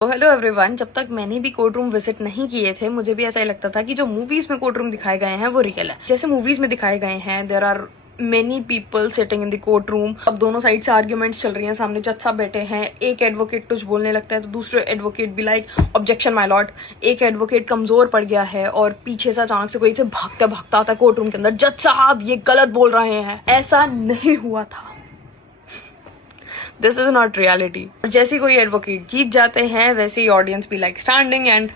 तो hello everyone. जब तक मैंने भी कोर्ट रूम विजिट नहीं किए थे, मुझे भी ऐसा ही लगता था कि जो मूवीज में कोर्ट रूम दिखाए गए हैं वो रियल है। जैसे मूवीज में दिखाए गए हैं, there are many people sitting in the court room. अब दोनों साइड से आर्ग्यूमेंट्स चल रही हैं, सामने जज साहब बैठे हैं, एक एडवोकेट कुछ बोलने लगता है तो दूसरे एडवोकेट भी लाइक ऑब्जेक्शन माय लॉर्ड। एक एडवोकेट कमजोर पड़ गया है और पीछे से अचानक से कोई से भागता भागता आता है कोर्ट रूम के अंदर, जज साहब ये गलत बोल रहे हैं। ऐसा नहीं हुआ था। This is not reality. जैसे कोई एडवोकेट जीत जाते हैं वैसे ही ऑडियंस भी लाइक स्टैंडिंग एंड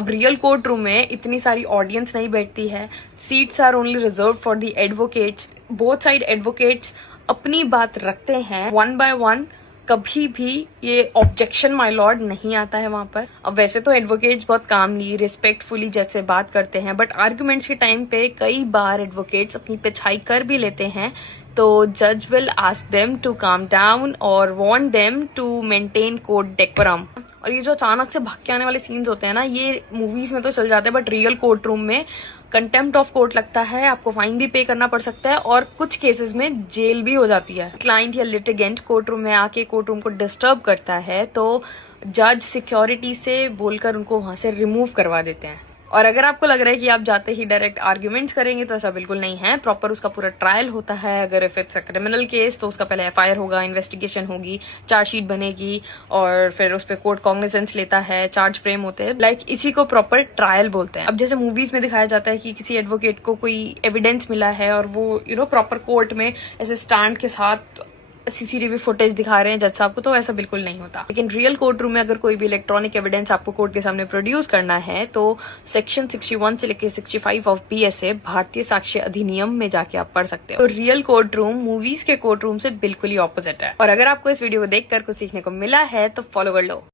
अब रियल कोर्ट रूम में इतनी सारी ऑडियंस नहीं बैठती है। Seats are only reserve for the advocates. Both side advocates अपनी बात रखते हैं वन बाय वन। कभी भी ये ऑब्जेक्शन माय लॉर्ड नहीं आता है वहां पर। अब वैसे तो एडवोकेट्स बहुत कामली रिस्पेक्टफुली जैसे बात करते हैं, बट आर्ग्यूमेंट्स के टाइम पे कई बार एडवोकेट्स अपनी पिछाई कर भी लेते हैं, तो जज will ask them to calm down और want them to maintain court decorum. और ये जो अचानक से भाग के आने वाले सीन्स होते हैं ना, ये मूवीज में तो चल जाते हैं, बट रियल कोर्ट रूम में कंटेम्प्ट ऑफ कोर्ट लगता है, आपको फाइन भी पे करना पड़ सकता है और कुछ केसेस में जेल भी हो जाती है। क्लाइंट या लिटिगेंट कोर्ट रूम में आके कोर्ट रूम को डिस्टर्ब करता है तो जज सिक्योरिटी से बोलकर उनको वहां से रिमूव करवा देते हैं। और अगर आपको लग रहा है कि आप जाते ही डायरेक्ट आर्ग्यूमेंट्स करेंगे तो ऐसा बिल्कुल नहीं है। प्रॉपर उसका पूरा ट्रायल होता है। अगर if it's a criminal case तो उसका पहले एफआईआर होगा, इन्वेस्टिगेशन होगी, चार्जशीट बनेगी और फिर उस पर कोर्ट कॉग्निजेंस लेता है, चार्ज फ्रेम होते हैं। लाइक इसी को प्रॉपर ट्रायल बोलते हैं। अब जैसे मूवीज में दिखाया जाता है कि किसी एडवोकेट को कोई एविडेंस मिला है और वो प्रॉपर कोर्ट में ऐसे स्टैंड के साथ सीसीटीवी फुटेज दिखा रहे हैं जज साहब को, तो ऐसा बिल्कुल नहीं होता। लेकिन रियल कोर्ट रूम में अगर कोई भी इलेक्ट्रॉनिक एविडेंस आपको कोर्ट के सामने प्रोड्यूस करना है तो सेक्शन 61 से लेकर 65 ऑफ बीएसए भारतीय साक्ष्य अधिनियम में जाके आप पढ़ सकते हो। तो रियल कोर्ट रूम मूवीज के कोर्ट रूम से बिल्कुल ही ऑपोजिट है। और अगर आपको इस वीडियो को देखकर कुछ सीखने को मिला है तो फॉलो कर लो।